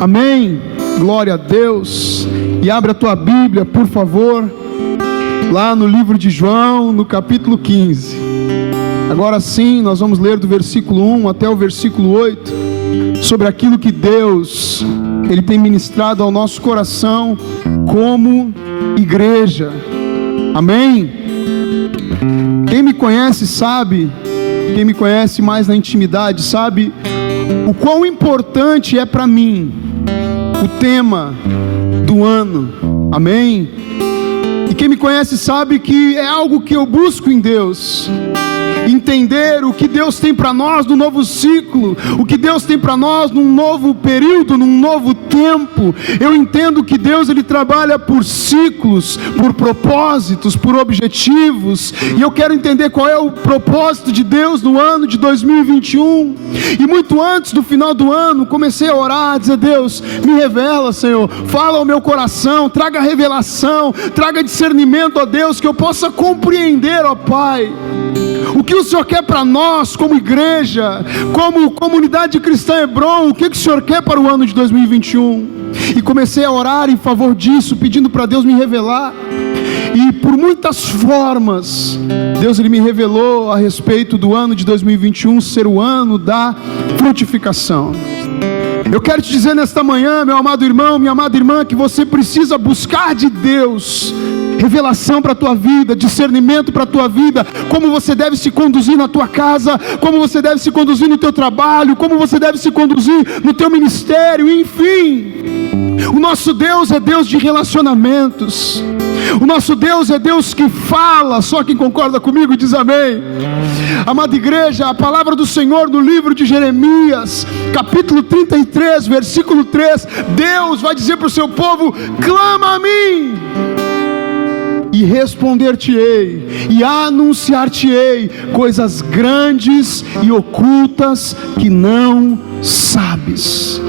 Amém? Glória a Deus. E abre a tua Bíblia, por favor, lá no livro de João, no capítulo 15. Agora sim, nós vamos ler do versículo 1 até o versículo 8, sobre aquilo que Deus, Ele tem ministrado ao nosso coração como igreja. Amém? Quem me conhece sabe, quem me conhece mais na intimidade sabe o quão importante é para mim o tema do ano. Amém? E quem me conhece sabe que é algo que eu busco em Deus. Entender o que Deus tem para nós no novo ciclo, o que Deus tem para nós num novo período, num novo tempo. Eu entendo que Deus, Ele trabalha por ciclos, por propósitos, por objetivos, e eu quero entender qual é o propósito de Deus no ano de 2021. E muito antes do final do ano, comecei a orar, a dizer: Deus, me revela, Senhor, fala ao meu coração, traga revelação, traga discernimento, ó Deus, que eu possa compreender, ó Pai, o que o Senhor quer para nós como igreja, como comunidade cristã Hebron. O que o Senhor quer para o ano de 2021? E comecei a orar em favor disso, pedindo para Deus me revelar. E por muitas formas, Deus, Ele me revelou a respeito do ano de 2021 ser o ano da frutificação. Eu quero te dizer nesta manhã, meu amado irmão, minha amada irmã, que você precisa buscar de Deus revelação para a tua vida, discernimento para a tua vida, como você deve se conduzir na tua casa, como você deve se conduzir no teu trabalho, como você deve se conduzir no teu ministério, enfim. O nosso Deus é Deus de relacionamentos. O nosso Deus é Deus que fala. Só quem concorda comigo diz amém. Amada igreja, a palavra do Senhor no livro de Jeremias, capítulo 33, versículo 3, Deus vai dizer para o seu povo: clama a mim, e responder-te-ei, e anunciar-te-ei coisas grandes e ocultas que não sabes.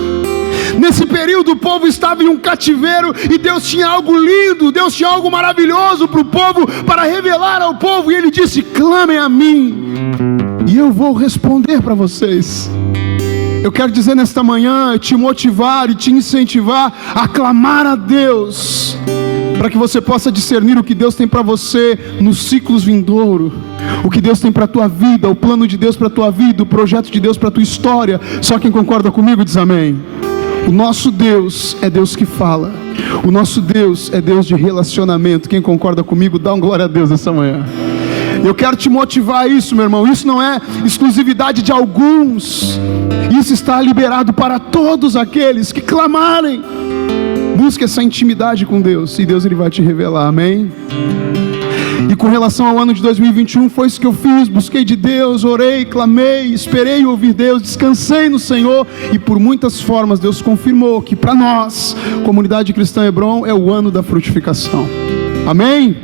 Nesse período o povo estava em um cativeiro, e Deus tinha algo lindo, Deus tinha algo maravilhoso para o povo, para revelar ao povo, e Ele disse: clamem a mim, e eu vou responder para vocês. Eu quero dizer nesta manhã, te motivar e te incentivar a clamar a Deus, para que você possa discernir o que Deus tem para você nos ciclos vindouros, o que Deus tem para a tua vida, o plano de Deus para a tua vida, o projeto de Deus para a tua história. Só quem concorda comigo diz amém. O nosso Deus é Deus que fala. O nosso Deus é Deus de relacionamento. Quem concorda comigo, dá um glória a Deus essa manhã. Eu quero te motivar a isso, meu irmão. Isso não é exclusividade de alguns. Isso está liberado para todos aqueles que clamarem. Busque essa intimidade com Deus, e Deus, Ele vai te revelar, amém? E com relação ao ano de 2021, foi isso que eu fiz. Busquei de Deus, orei, clamei, esperei ouvir Deus, descansei no Senhor. E por muitas formas Deus confirmou que para nós, comunidade cristã Hebron, é o ano da frutificação, amém?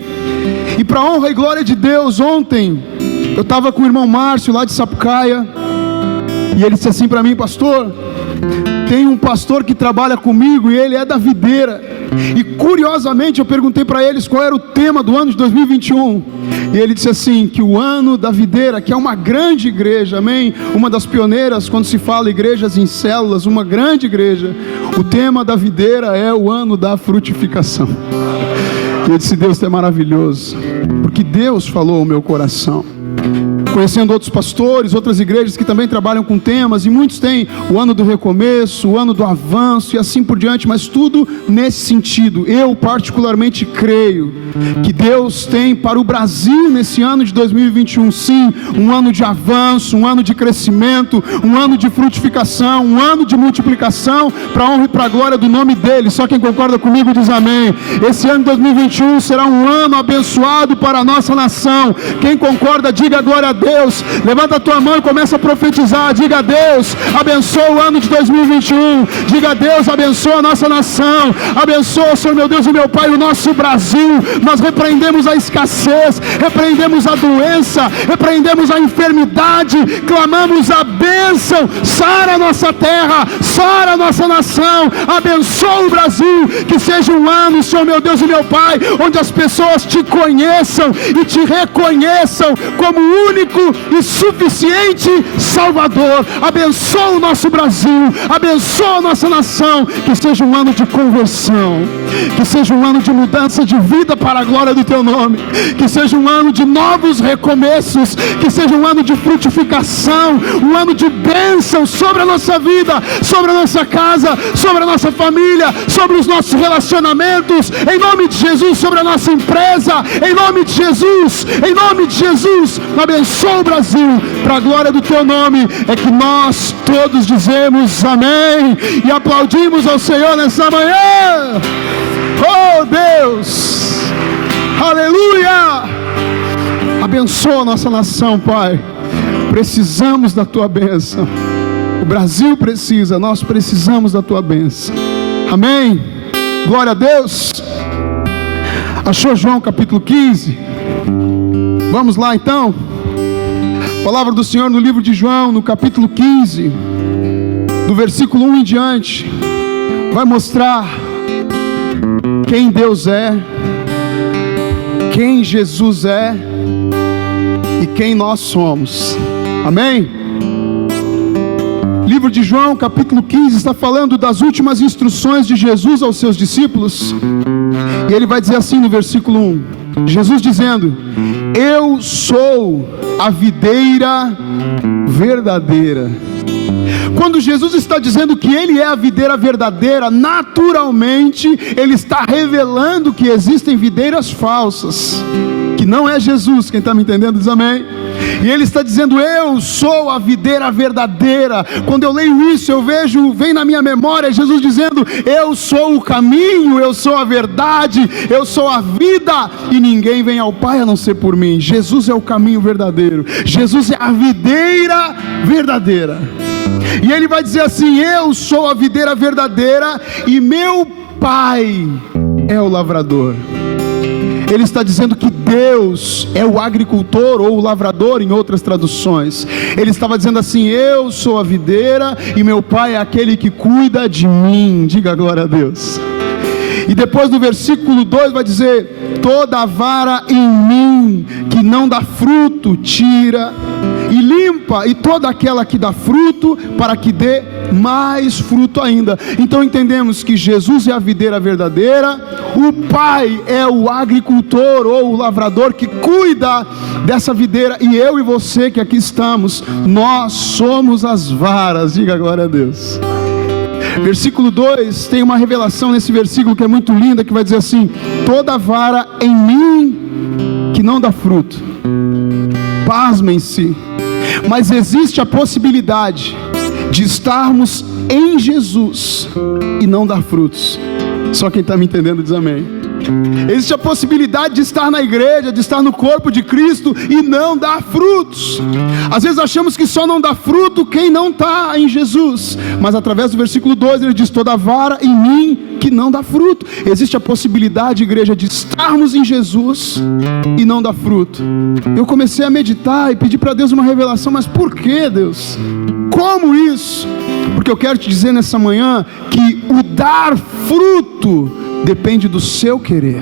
E para a honra e glória de Deus, ontem eu estava com o irmão Márcio lá de Sapucaia, e ele disse assim para mim: pastor, tem um pastor que trabalha comigo e ele é da videira. E curiosamente eu perguntei para eles qual era o tema do ano de 2021. E ele disse assim, que o ano da videira, que é uma grande igreja, amém? Uma das pioneiras quando se fala igrejas em células, uma grande igreja. O tema da videira é o ano da frutificação. E eu disse: Deus é maravilhoso, porque Deus falou ao meu coração. Conhecendo outros pastores, outras igrejas que também trabalham com temas, e muitos têm o ano do recomeço, o ano do avanço e assim por diante, mas tudo nesse sentido. Eu particularmente creio que Deus tem para o Brasil nesse ano de 2021, sim, um ano de avanço, um ano de crescimento, um ano de frutificação, um ano de multiplicação, para a honra e para a glória do nome dEle. Só quem concorda comigo diz amém. Esse ano de 2021 será um ano abençoado para a nossa nação. Quem concorda, diga glória a Deus. Levanta a tua mão e começa a profetizar. Diga: Deus, abençoa o ano de 2021. Diga: Deus, abençoa a nossa nação. Abençoa, Senhor meu Deus e meu Pai, o nosso Brasil. Nós repreendemos a escassez, repreendemos a doença, repreendemos a enfermidade, clamamos a bênção. Sara a nossa terra, sara a nossa nação, abençoa o Brasil. Que seja um ano, Senhor meu Deus e meu Pai, onde as pessoas te conheçam e te reconheçam como único único e suficiente Salvador. Abençoa o nosso Brasil, abençoa a nossa nação. Que seja um ano de conversão, que seja um ano de mudança de vida para a glória do Teu nome, que seja um ano de novos recomeços, que seja um ano de frutificação, um ano de bênção sobre a nossa vida, sobre a nossa casa, sobre a nossa família, sobre os nossos relacionamentos, em nome de Jesus, sobre a nossa empresa, em nome de Jesus, em nome de Jesus. Abençoa o Brasil para a glória do Teu nome. É que nós todos dizemos amém e aplaudimos ao Senhor nessa manhã. Oh Deus, aleluia. Abençoa a nossa nação, Pai. Precisamos da Tua bênção. O Brasil precisa, nós precisamos da Tua bênção. Amém. Glória a Deus. Achou João capítulo 15? Vamos lá então. Palavra do Senhor no livro de João, no capítulo 15, do versículo 1 em diante, vai mostrar quem Deus é, quem Jesus é e quem nós somos. Amém? Livro de João, capítulo 15, está falando das últimas instruções de Jesus aos seus discípulos. E ele vai dizer assim no versículo 1, Jesus dizendo: eu sou a videira verdadeira. Quando Jesus está dizendo que Ele é a videira verdadeira, naturalmente Ele está revelando que existem videiras falsas, que não é Jesus. Quem está me entendendo diz amém. E Ele está dizendo: eu sou a videira verdadeira. Quando eu leio isso, eu vejo, vem na minha memória Jesus dizendo: eu sou o caminho, eu sou a verdade, eu sou a vida, e ninguém vem ao Pai a não ser por mim. Jesus é o caminho verdadeiro, Jesus é a videira verdadeira. E Ele vai dizer assim: eu sou a videira verdadeira e meu Pai é o lavrador. Ele está dizendo que Deus é o agricultor ou o lavrador em outras traduções. Ele estava dizendo assim: eu sou a videira e meu Pai é aquele que cuida de mim. Diga glória a Deus. E depois no versículo 2 vai dizer: toda vara em mim que não dá fruto tira e limpa, e toda aquela que dá fruto, para que dê mais fruto ainda. Então entendemos que Jesus é a videira verdadeira, o Pai é o agricultor ou o lavrador que cuida dessa videira, e eu e você que aqui estamos, nós somos as varas. Diga glória a Deus. Versículo 2, tem uma revelação nesse versículo que é muito linda, que vai dizer assim: toda vara em mim que não dá fruto. Pasmem-se, mas existe a possibilidade de estarmos em Jesus e não dar frutos. Só quem está me entendendo diz amém. Existe a possibilidade de estar na igreja, de estar no corpo de Cristo e não dar frutos. Às vezes achamos que só não dá fruto quem não está em Jesus, mas através do versículo 2 ele diz: toda vara em mim que não dá fruto. Existe a possibilidade, igreja, de estarmos em Jesus e não dar fruto. Eu comecei a meditar e pedir para Deus uma revelação. Mas por que, Deus? Como isso? Porque eu quero te dizer nessa manhã que o dar fruto depende do seu querer.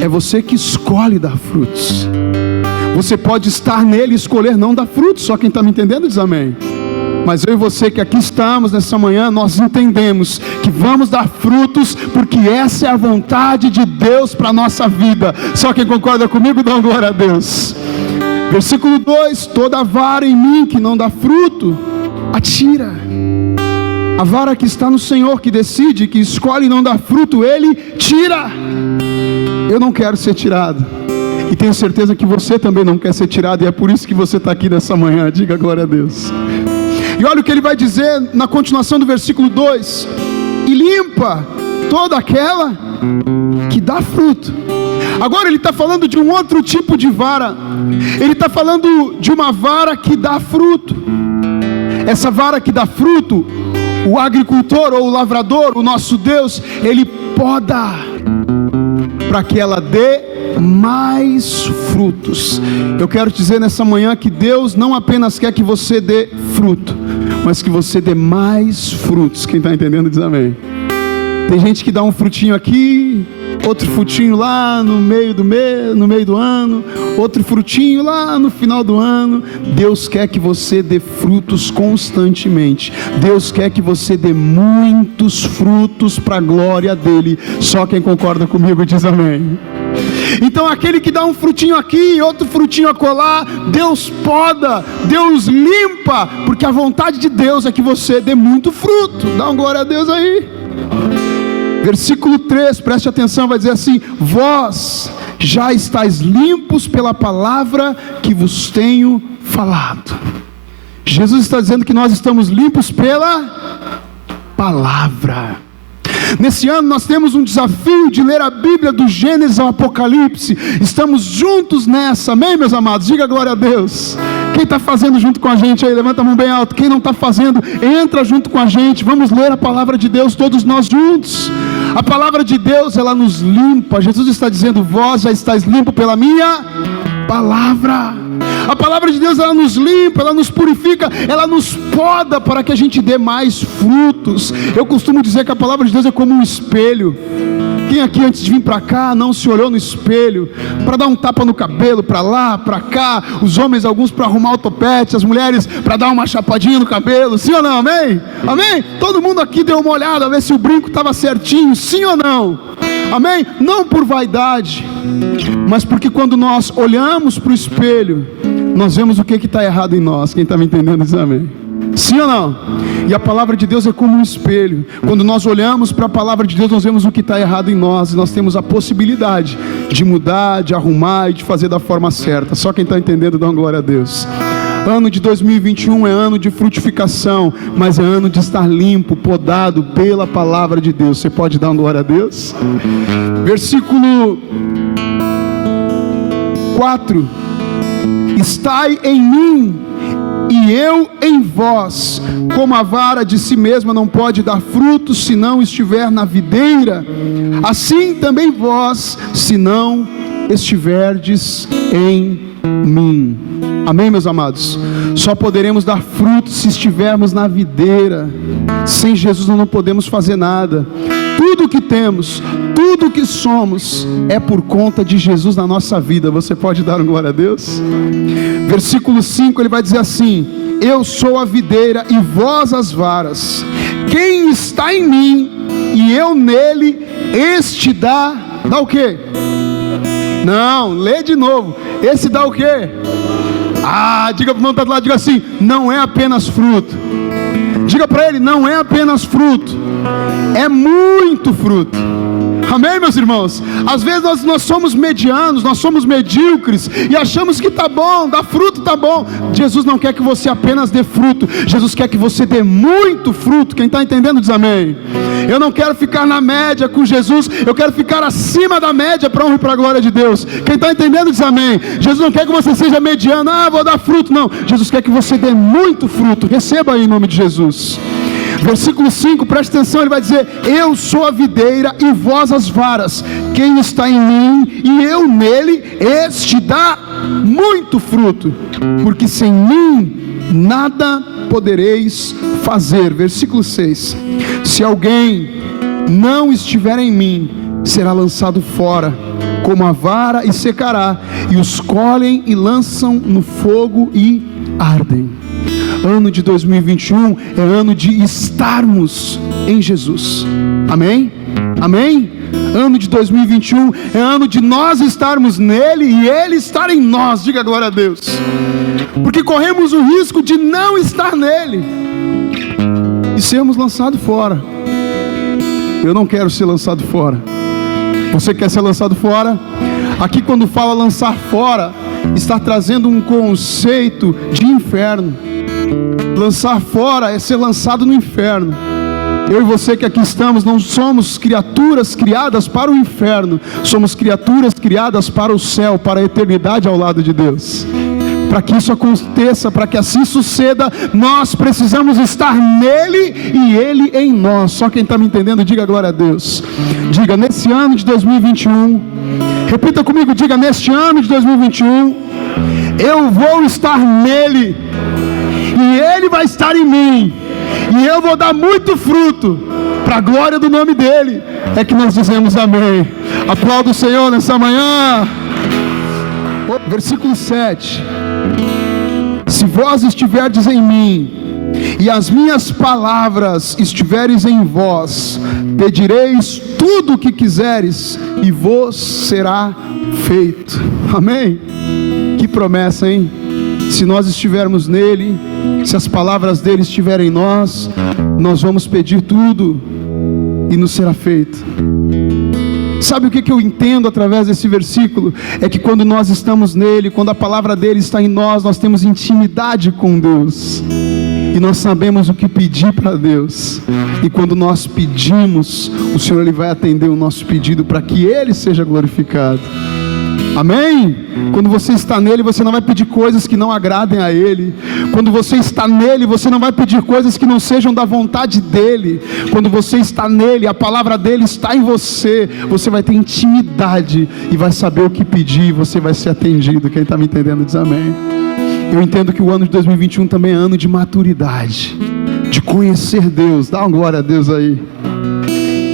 É você que escolhe dar frutos. Você pode estar nele e escolher não dar frutos. Só quem está me entendendo diz amém. Mas eu e você que aqui estamos nessa manhã, nós entendemos que vamos dar frutos, porque essa é a vontade de Deus para a nossa vida. Só quem concorda comigo, dá uma glória a Deus. Versículo 2: toda vara em mim que não dá fruto, atira. A vara que está no Senhor, que decide, que escolhe não dar fruto, Ele tira. Eu não quero ser tirado, e tenho certeza que você também não quer ser tirado, e é por isso que você está aqui nessa manhã. Diga glória a Deus. E olha o que ele vai dizer na continuação do versículo 2: e limpa toda aquela que dá fruto. Agora ele está falando de um outro tipo de vara. Ele está falando de uma vara que dá fruto. Essa vara que dá fruto, o agricultor ou o lavrador, o nosso Deus, Ele poda para que ela dê mais frutos. Eu quero te dizer nessa manhã que Deus não apenas quer que você dê fruto, mas que você dê mais frutos. Quem está entendendo diz amém. Tem gente que dá um frutinho aqui, outro frutinho lá no meio do ano, outro frutinho lá no final do ano. Deus quer que você dê frutos constantemente. Deus quer que você dê muitos frutos para a glória dele. Só quem concorda comigo diz amém. Então aquele que dá um frutinho aqui, outro frutinho acolá, Deus poda, Deus limpa, porque a vontade de Deus é que você dê muito fruto. Dá um glória a Deus aí. Versículo 3, preste atenção, vai dizer assim: vós já estáis limpos pela palavra que vos tenho falado. Jesus está dizendo que nós estamos limpos pela palavra. Nesse ano nós temos um desafio de ler a Bíblia do Gênesis ao Apocalipse. Estamos juntos nessa, amém, meus amados? Diga glória a Deus. Quem está fazendo junto com a gente aí, levanta a mão bem alto. Quem não está fazendo, entra junto com a gente. Vamos ler a palavra de Deus, todos nós juntos. A palavra de Deus, ela nos limpa. Jesus está dizendo: vós já estáis limpo pela minha palavra. A palavra de Deus, ela nos limpa, ela nos purifica, ela nos poda para que a gente dê mais frutos. Eu costumo dizer que a palavra de Deus é como um espelho. Quem aqui antes de vir para cá não se olhou no espelho para dar um tapa no cabelo, para lá, para cá? Os homens, alguns para arrumar o topete, as mulheres para dar uma chapadinha no cabelo, sim ou não? Amém? Amém? Todo mundo aqui deu uma olhada, ver se o brinco estava certinho, sim ou não? Amém? Não por vaidade, mas porque quando nós olhamos para o espelho, nós vemos o que está errado em nós. Quem está me entendendo diz amém. Sim ou não? E a palavra de Deus é como um espelho. Quando nós olhamos para a palavra de Deus, nós vemos o que está errado em nós, e nós temos a possibilidade de mudar, de arrumar e de fazer da forma certa. Só quem está entendendo dá uma glória a Deus. Ano de 2021 é ano de frutificação, mas é ano de estar limpo, podado pela palavra de Deus. Você pode dar uma glória a Deus? Versículo 4: estai em mim e eu em vós. Como a vara de si mesma não pode dar frutos se não estiver na videira, assim também vós, se não estiverdes em mim. Amém, meus amados? Só poderemos dar frutos se estivermos na videira. Sem Jesus nós não podemos fazer nada. Tudo que temos, tudo que somos, é por conta de Jesus na nossa vida. Você pode dar um glória a Deus? Versículo 5, ele vai dizer assim: eu sou a videira e vós as varas. Quem está em mim e eu nele, este dá o quê? Não, lê de novo. Esse dá o quê? Diga para o irmão que está do lado, diga assim: não é apenas fruto. Diga para ele: não é apenas fruto, é muito fruto. Amém, meus irmãos? Às vezes nós somos medianos, nós somos medíocres e achamos que está bom, dá fruto, está bom. Jesus não quer que você apenas dê fruto, Jesus quer que você dê muito fruto. Quem está entendendo diz amém. Eu não quero ficar na média com Jesus, eu quero ficar acima da média para a honra e para a glória de Deus. Quem está entendendo diz amém. Jesus não quer que você seja mediano, vou dar fruto, não. Jesus quer que você dê muito fruto. Receba aí em nome de Jesus. Versículo 5, preste atenção, ele vai dizer: eu sou a videira e vós as varas. Quem está em mim e eu nele, este dá muito fruto, porque sem mim nada podereis fazer. Versículo 6: se alguém não estiver em mim, será lançado fora como a vara e secará, e os colhem e lançam no fogo e ardem. Ano de 2021 é ano de estarmos em Jesus. Amém? Amém? Ano de 2021 é ano de nós estarmos nele e ele estar em nós. Diga glória a Deus. Porque corremos o risco de não estar nele e sermos lançados fora. Eu não quero ser lançado fora. Você quer ser lançado fora? Aqui, quando fala lançar fora, está trazendo um conceito de inferno. Lançar fora é ser lançado no inferno. Eu e você que aqui estamos não somos criaturas criadas para o inferno, somos criaturas criadas para o céu, para a eternidade ao lado de Deus. Para que isso aconteça, para que assim suceda, nós precisamos estar nele e ele em nós. Só quem está me entendendo, diga glória a Deus. Diga: nesse ano de 2021, repita comigo, diga: neste ano de 2021, eu vou estar nele e ele vai estar em mim, e eu vou dar muito fruto para para a glória do nome dEle, é que nós dizemos amém. Aplauda o Senhor nessa manhã. Versículo 7. Se vós estiverdes em mim, e as minhas palavras estiveres em vós, pedireis tudo o que quiseres, e vos será feito. Amém? Que promessa, hein? Se nós estivermos nele, se as palavras dele estiverem em nós, nós vamos pedir tudo e nos será feito. Sabe o que eu entendo através desse versículo? É que quando nós estamos nele, quando a palavra dele está em nós, nós temos intimidade com Deus, e nós sabemos o que pedir para Deus, e quando nós pedimos, o Senhor ele vai atender o nosso pedido para que ele seja glorificado. Amém? Quando você está nele, você não vai pedir coisas que não agradem a ele. Quando você está nele, você não vai pedir coisas que não sejam da vontade dele. Quando você está nele, a palavra dele está em você, você vai ter intimidade e vai saber o que pedir, você vai ser atendido. Quem está me entendendo diz amém. Eu entendo que o ano de 2021 também é ano de maturidade, de conhecer Deus. Dá uma glória a Deus aí.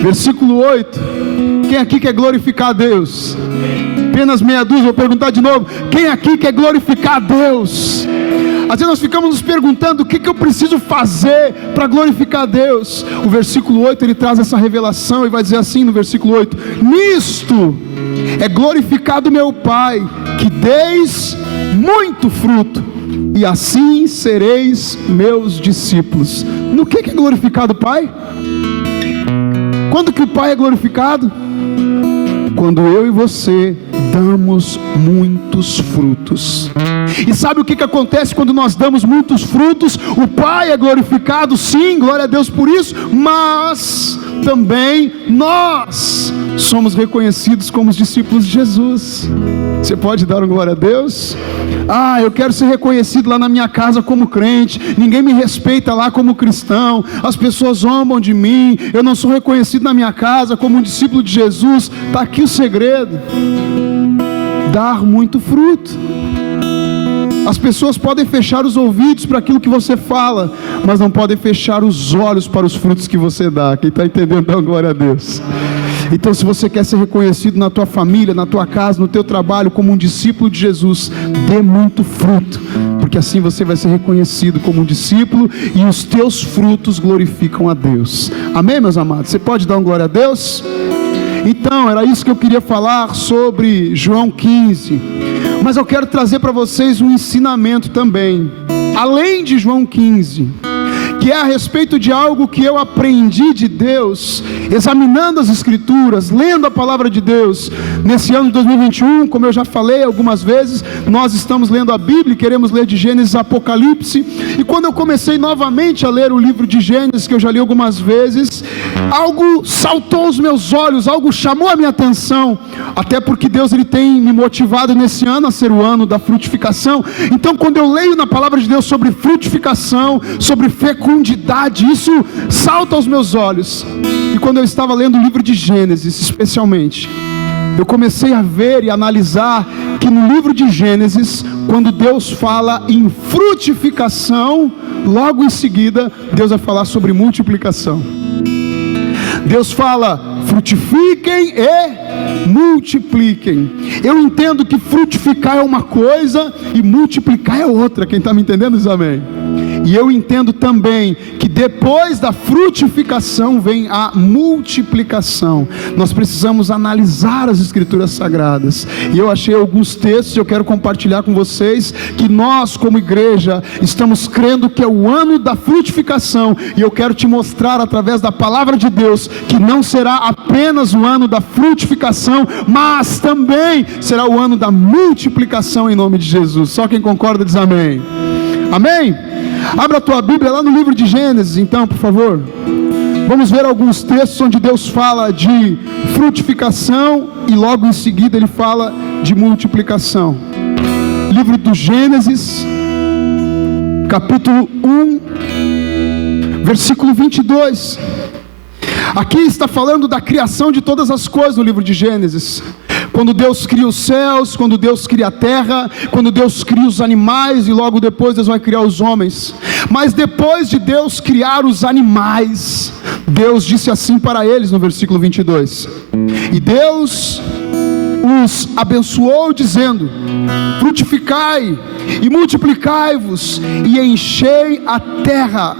Versículo 8. Quem aqui quer glorificar a Deus? Apenas meia dúzia, vou perguntar de novo. Quem aqui quer glorificar a Deus? Às vezes nós ficamos nos perguntando o que eu preciso fazer para glorificar a Deus. O versículo 8 ele traz essa revelação e vai dizer assim no versículo 8: nisto é glorificado meu Pai, que deis muito fruto, e assim sereis meus discípulos. No que é glorificado o Pai? Quando que o Pai é glorificado? Quando eu e você damos muitos frutos. E sabe o que acontece quando nós damos muitos frutos? O Pai é glorificado, sim, glória a Deus por isso, mas também nós somos reconhecidos como os discípulos de Jesus. Você pode dar uma glória a Deus? Eu quero ser reconhecido lá na minha casa como crente, ninguém me respeita lá como cristão, as pessoas zombam de mim, eu não sou reconhecido na minha casa como um discípulo de Jesus. Está aqui o segredo: dar muito fruto. As pessoas podem fechar os ouvidos para aquilo que você fala, mas não podem fechar os olhos para os frutos que você dá. Quem está entendendo, dá glória a Deus. Então, se você quer ser reconhecido na tua família, na tua casa, no teu trabalho, como um discípulo de Jesus, dê muito fruto, porque assim você vai ser reconhecido como um discípulo, e os teus frutos glorificam a Deus. Amém, meus amados? Você pode dar uma glória a Deus? Então, era isso que eu queria falar sobre João 15, mas eu quero trazer para vocês um ensinamento também, além de João 15, que é a respeito de algo que eu aprendi de Deus, examinando as Escrituras, lendo a palavra de Deus. Nesse ano de 2021, como eu já falei algumas vezes, nós estamos lendo a Bíblia, queremos ler de Gênesis a Apocalipse, e quando eu comecei novamente a ler o livro de Gênesis, que eu já li algumas vezes, algo saltou aos meus olhos, algo chamou a minha atenção, até porque Deus ele tem me motivado nesse ano a ser o ano da frutificação. Então, quando eu leio na palavra de Deus sobre frutificação, sobre fecundidade, isso salta aos meus olhos. E quando eu estava lendo o livro de Gênesis, especialmente, eu comecei a ver e analisar que no livro de Gênesis, quando Deus fala em frutificação, logo em seguida Deus vai falar sobre multiplicação. Deus fala: frutifiquem e multipliquem. Eu entendo que frutificar é uma coisa e multiplicar é outra. Quem está me entendendo diz amém. E eu entendo também que depois da frutificação vem a multiplicação. Nós precisamos analisar as Escrituras Sagradas, e eu achei alguns textos, eu quero compartilhar com vocês, que nós como igreja estamos crendo que é o ano da frutificação, e eu quero te mostrar através da palavra de Deus, que não será apenas o ano da frutificação, mas também será o ano da multiplicação em nome de Jesus. Só quem concorda diz amém. Amém? Abra a tua Bíblia lá no livro de Gênesis, então, por favor. Vamos ver alguns textos onde Deus fala de frutificação e logo em seguida Ele fala de multiplicação. Livro do Gênesis, capítulo 1, versículo 22. Aqui está falando da criação de todas as coisas no livro de Gênesis. Quando Deus cria os céus, quando Deus cria a terra, quando Deus cria os animais, e logo depois Deus vai criar os homens. Mas depois de Deus criar os animais, Deus disse assim para eles no versículo 22: e Deus os abençoou dizendo: frutificai e multiplicai-vos, e enchei a terra,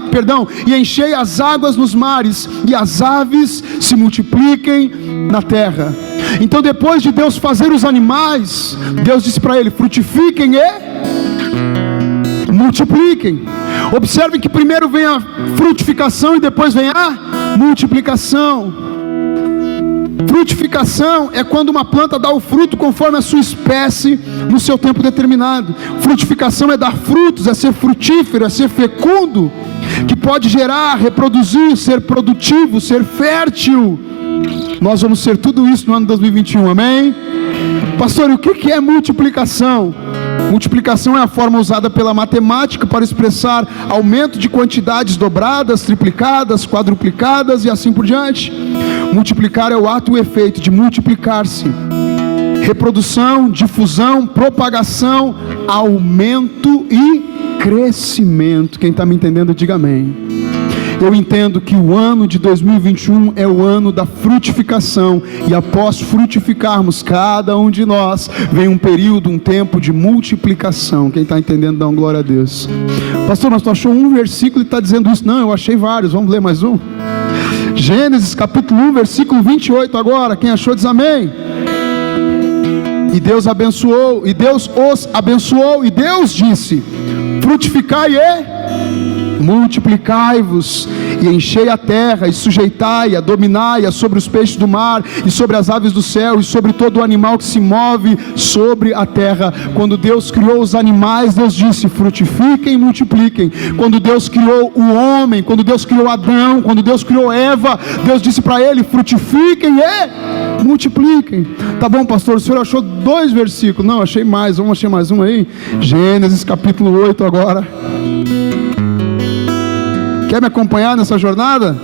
e enchei as águas nos mares, e as aves se multipliquem na terra. Então, depois de Deus fazer os animais, Deus disse para ele: frutifiquem e multipliquem. Observe que primeiro vem a frutificação e depois vem a multiplicação. Frutificação é quando uma planta dá o fruto conforme a sua espécie no seu tempo determinado. Frutificação é dar frutos, é ser frutífero, é ser fecundo, que pode gerar, reproduzir, ser produtivo, ser fértil. Nós vamos ser tudo isso no ano 2021, amém? Pastor, e o que é multiplicação? Multiplicação é a forma usada pela matemática para expressar aumento de quantidades dobradas, triplicadas, quadruplicadas e assim por diante. Multiplicar é o ato e o efeito de multiplicar-se. Reprodução, difusão, propagação, aumento e crescimento. Quem está me entendendo, diga amém. Eu entendo que o ano de 2021 é o ano da frutificação, e após frutificarmos cada um de nós, vem um período, um tempo de multiplicação. Quem está entendendo, dá uma glória a Deus. Pastor, mas tu achou um versículo e está dizendo isso? Não, eu achei vários. Vamos ler mais um? Gênesis capítulo 1, versículo 28 agora. Quem achou diz amém. E Deus abençoou, e Deus os abençoou, e Deus disse: frutificai e multiplicai-vos, e enchei a terra, e sujeitai-a, dominai-a sobre os peixes do mar, e sobre as aves do céu, e sobre todo o animal que se move sobre a terra. Quando Deus criou os animais, Deus disse: frutifiquem e multipliquem. Quando Deus criou o homem, quando Deus criou Adão, quando Deus criou Eva, Deus disse para ele: frutifiquem e multipliquem. Tá bom, pastor, o senhor achou 2 versículos? Não, achei mais. Vamos achar mais um aí? Gênesis capítulo 8 agora. Quer me acompanhar nessa jornada?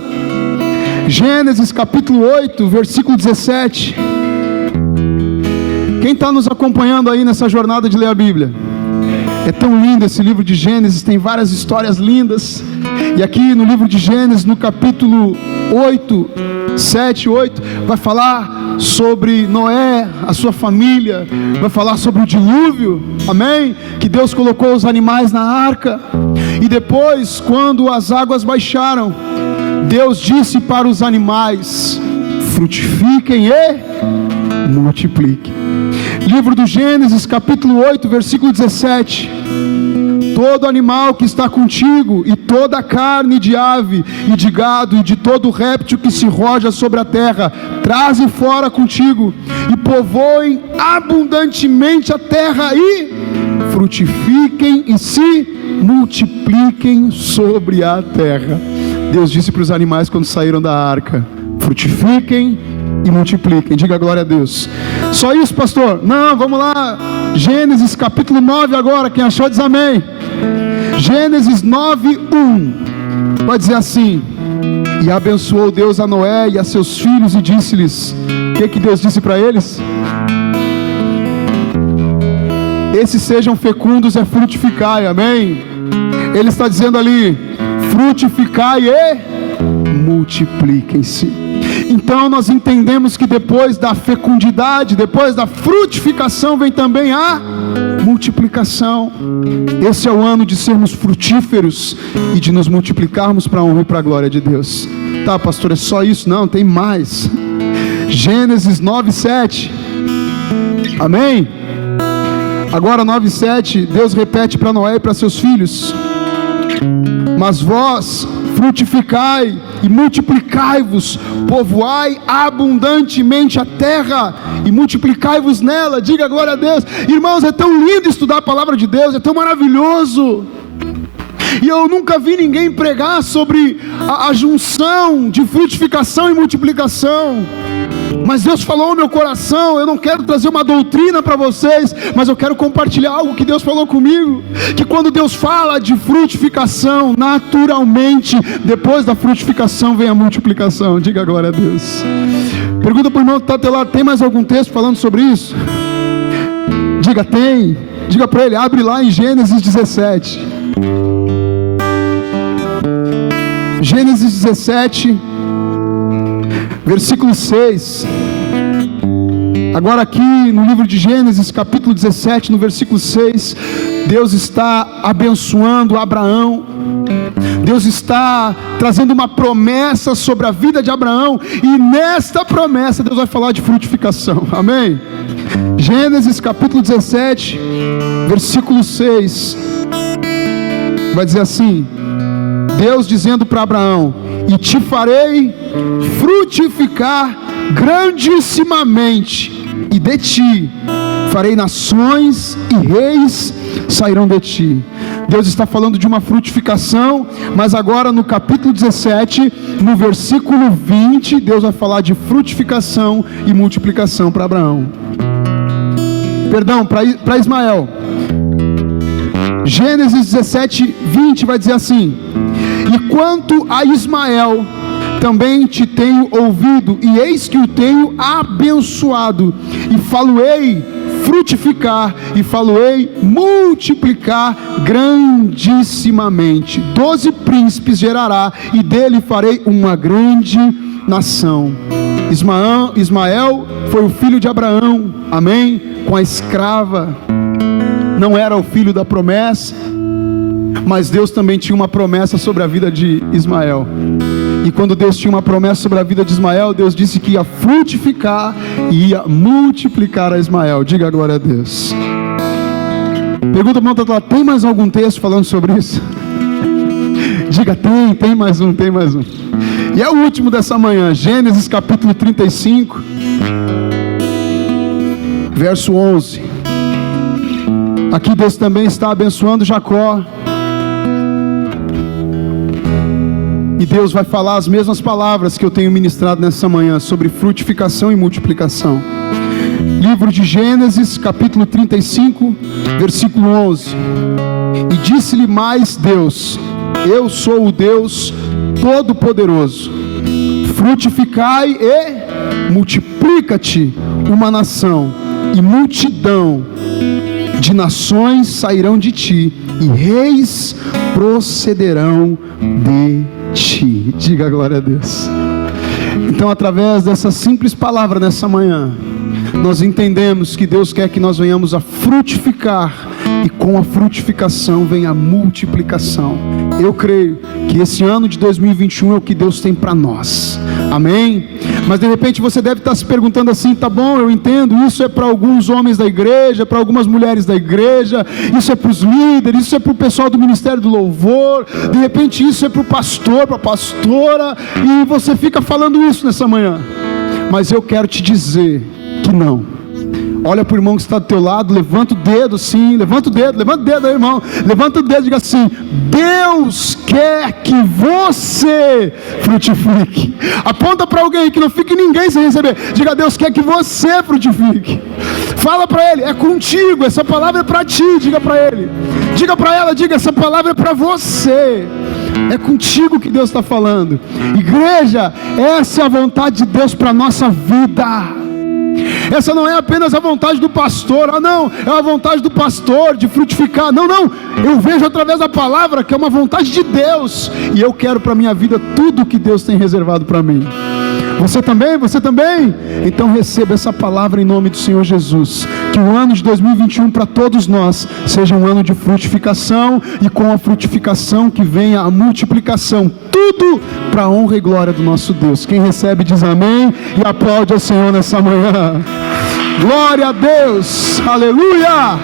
Gênesis capítulo 8, versículo 17. Quem está nos acompanhando aí nessa jornada de ler a Bíblia? É tão lindo esse livro de Gênesis, tem várias histórias lindas. E aqui no livro de Gênesis, no capítulo 8, 7, 8, vai falar sobre Noé, a sua família, vai falar sobre o dilúvio, amém? Que Deus colocou os animais na arca, e depois, quando as águas baixaram, Deus disse para os animais: frutifiquem e multipliquem. Livro do Gênesis, capítulo 8, versículo 17: todo animal que está contigo, e toda a carne de ave e de gado, e de todo réptil que se roja sobre a terra, traze fora contigo, e povoem abundantemente a terra, e frutifiquem e se multipliquem sobre a terra. Deus disse para os animais quando saíram da arca: frutifiquem e multipliquem. Diga glória a Deus. Só isso, pastor? Não, vamos lá. Gênesis capítulo 9 agora. Quem achou diz amém. Gênesis 9, 1 vai dizer assim: e abençoou Deus a Noé e a seus filhos, e disse-lhes... O que Deus disse para eles? Esses sejam fecundos e frutificai, amém? Ele está dizendo ali: frutificai e multipliquem-se. Então nós entendemos que depois da fecundidade, depois da frutificação, vem também a multiplicação. Esse é o ano de sermos frutíferos e de nos multiplicarmos para a honra e para a glória de Deus. Tá, pastor, é só isso? Não, tem mais. Gênesis 9, 7. Amém? Agora 9, 7, Deus repete para Noé e para seus filhos: mas vós frutificai e multiplicai-vos, povoai abundantemente a terra e multiplicai-vos nela. Diga glória a Deus. Irmãos, é tão lindo estudar a palavra de Deus, é tão maravilhoso. E eu nunca vi ninguém pregar sobre a junção de frutificação e multiplicação. Mas Deus falou no meu coração. Eu não quero trazer uma doutrina para vocês, mas eu quero compartilhar algo que Deus falou comigo. Que quando Deus fala de frutificação, naturalmente, depois da frutificação vem a multiplicação. Diga glória a Deus. Pergunta para o irmão que está até lá, tem mais algum texto falando sobre isso? Diga, tem. Diga para ele, abre lá em Gênesis 17. Gênesis 17, versículo 6. Agora aqui no livro de Gênesis, capítulo 17, no versículo 6, Deus está abençoando Abraão. Deus está trazendo uma promessa sobre a vida de Abraão, e nesta promessa Deus vai falar de frutificação, amém? Gênesis capítulo 17, versículo 6, vai dizer assim: Deus dizendo para Abraão: e te farei frutificar grandissimamente, e de ti farei nações, e reis sairão de ti. Deus está falando de uma frutificação, mas agora no capítulo 17, no versículo 20, Deus vai falar de frutificação e multiplicação para Abraão. Perdão, para Ismael. Gênesis 17, 20 vai dizer assim: e quanto a Ismael, também te tenho ouvido, e eis que o tenho abençoado, e falo-ei frutificar, e falo-ei multiplicar grandissimamente. 12 príncipes gerará, e dele farei uma grande nação. Ismael foi o filho de Abraão, amém? Com a escrava. Não era o filho da promessa, mas Deus também tinha uma promessa sobre a vida de Ismael. E quando Deus tinha uma promessa sobre a vida de Ismael, Deus disse que ia frutificar e ia multiplicar a Ismael. Diga a glória a Deus. Pergunta para o outro lado, tem mais algum texto falando sobre isso? Diga, tem mais um. E é o último dessa manhã, Gênesis capítulo 35, verso 11. Aqui Deus também está abençoando Jacó. E Deus vai falar as mesmas palavras que eu tenho ministrado nessa manhã, sobre frutificação e multiplicação. Livro de Gênesis, capítulo 35, versículo 11. E disse-lhe mais Deus: eu sou o Deus Todo-Poderoso. Frutificai e multiplica-te uma nação, e multidão de nações sairão de ti, e reis procederão de ti. Diga a glória a Deus. Então, através dessa simples palavra nessa manhã, nós entendemos que Deus quer que nós venhamos a frutificar, e com a frutificação vem a multiplicação. Eu creio que esse ano de 2021 é o que Deus tem para nós, amém? Mas de repente você deve estar se perguntando assim: tá bom, eu entendo, isso é para alguns homens da igreja, para algumas mulheres da igreja, isso é para os líderes, isso é para o pessoal do Ministério do Louvor, de repente isso é para o pastor, para a pastora, e você fica falando isso nessa manhã. Mas eu quero te dizer que não. Olha para o irmão que está do teu lado, levanta o dedo assim, levanta o dedo aí, irmão, levanta o dedo e diga assim: Deus quer que você frutifique. Aponta para alguém, que não fique ninguém sem receber. Diga: Deus quer que você frutifique. Fala para ele: é contigo, essa palavra é para ti. Diga para ele, diga para ela, diga: essa palavra é para você. É contigo que Deus está falando. Igreja, essa é a vontade de Deus para a nossa vida. Essa não é apenas a vontade do pastor, não, é a vontade do pastor de frutificar, não, eu vejo através da palavra que é uma vontade de Deus, e eu quero para a minha vida tudo que Deus tem reservado para mim. Você também? Então receba essa palavra em nome do Senhor Jesus. Que o ano de 2021 para todos nós seja um ano de frutificação, e com a frutificação que venha a multiplicação. Tudo para a honra e glória do nosso Deus. Quem recebe diz amém e aplaude ao Senhor nessa manhã. Glória a Deus, aleluia.